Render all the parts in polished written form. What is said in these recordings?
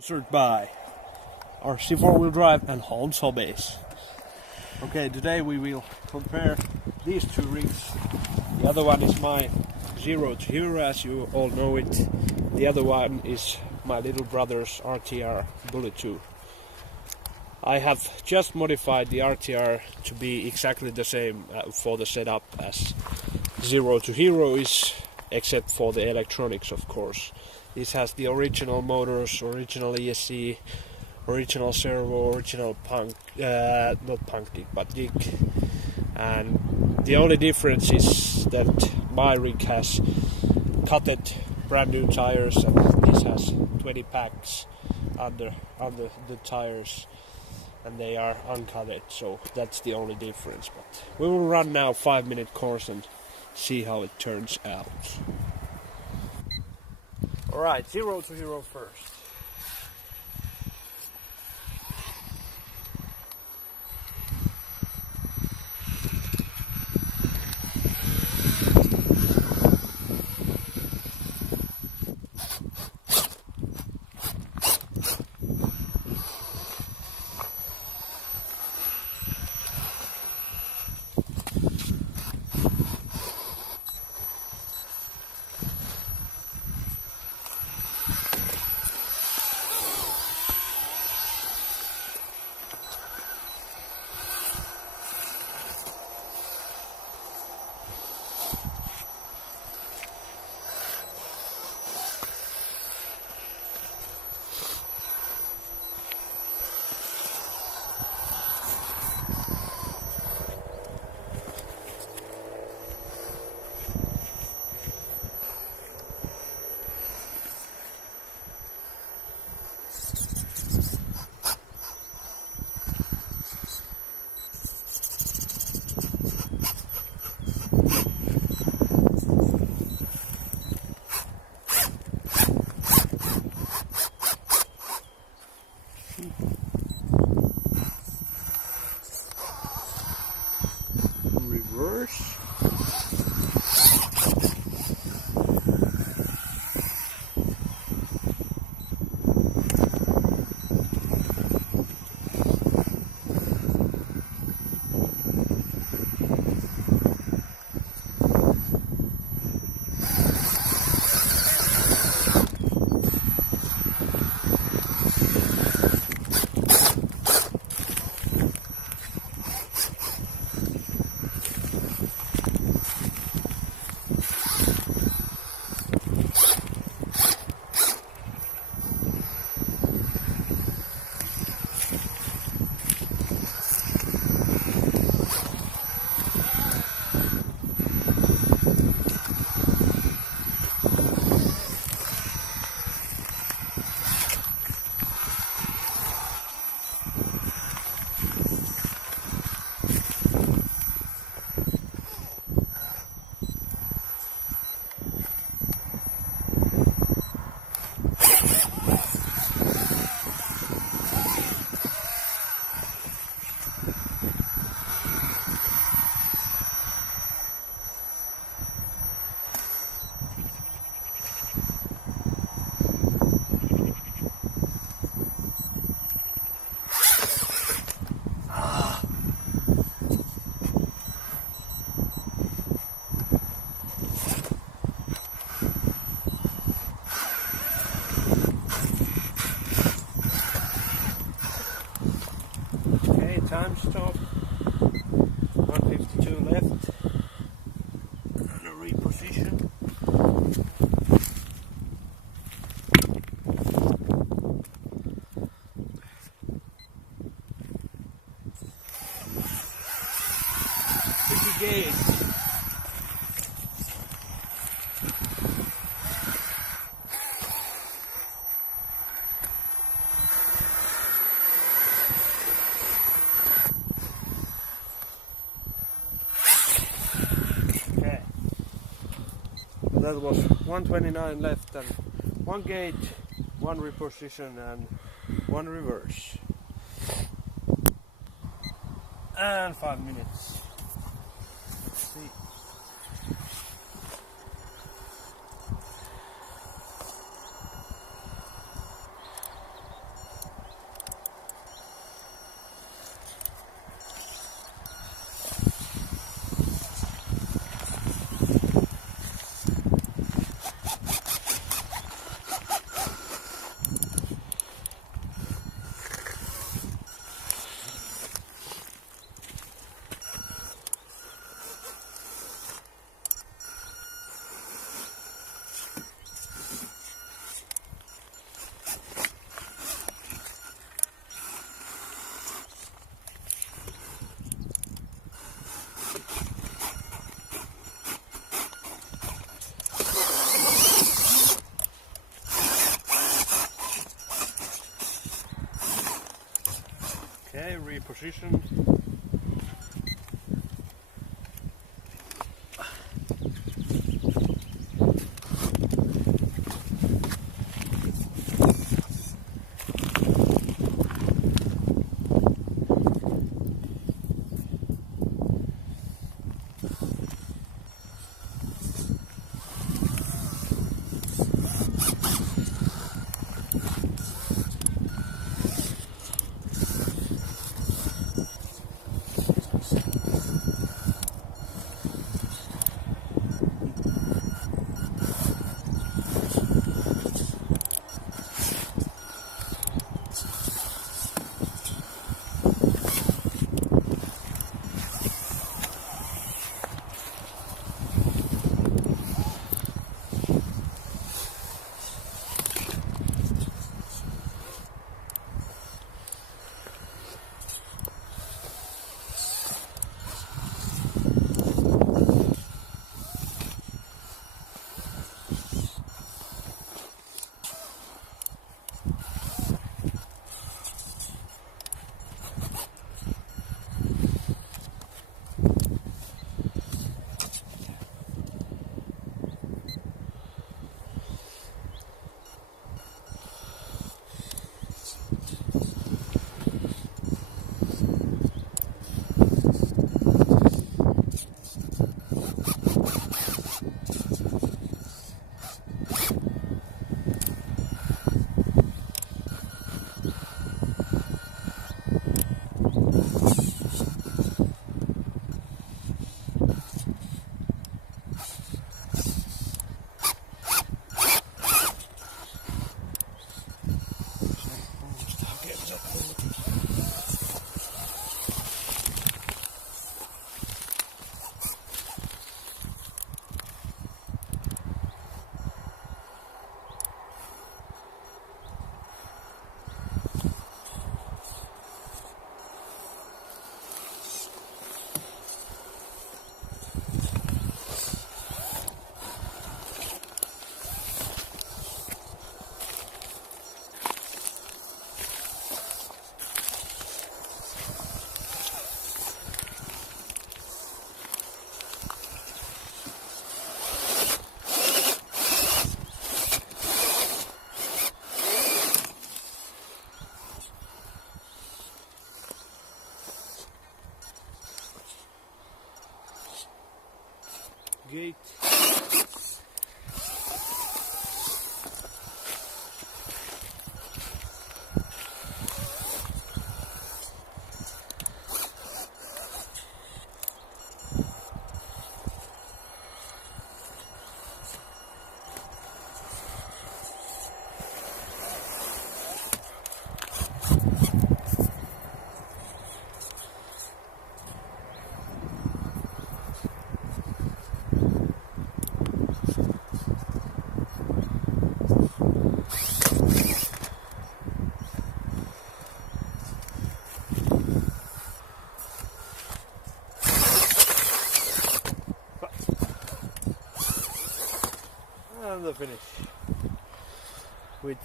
Sponsored by RC4WD Drive and Holmes Hobbies. Okay, today we will compare these two rigs. The other one is my ZER02HERO, as you all know it. The other one is my little brother's RTR Bully 2. I have just modified the RTR to be exactly the same for the setup as ZER02HERO is, except for the electronics, of course. This has the original motors, original ESC, original servo, original not punk gig, but gig. And the only difference is that my rig has cutted brand new tires, and this has 20 packs under the tires, and they are uncutted, so that's the only difference. But we will run now 5-minute course and see how it turns out. Alright, ZER02HERO first. Reverse. Time stop, 152 left, and a reposition. Gauge. That was 129 left and 1 gate, 1 reposition and 1 reverse. And 5 minutes. Let's see. Okay, reposition. Gate. And the finish with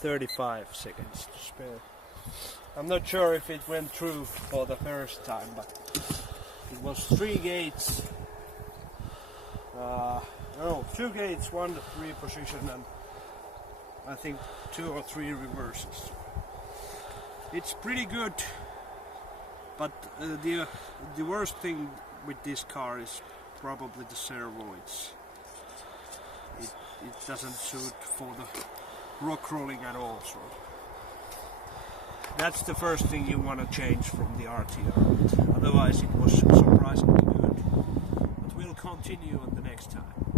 35 seconds to spare. I'm not sure if it went through for the first time, but it was 3 gates, no, 2 gates, 1 reposition, and I think 2 or 3 reverses. It's pretty good, but the worst thing with this car is probably the servo. It doesn't suit for the rock rolling at all, so that's the first thing you want to change from the RTR. Otherwise it was surprisingly good, but we'll continue on the next time.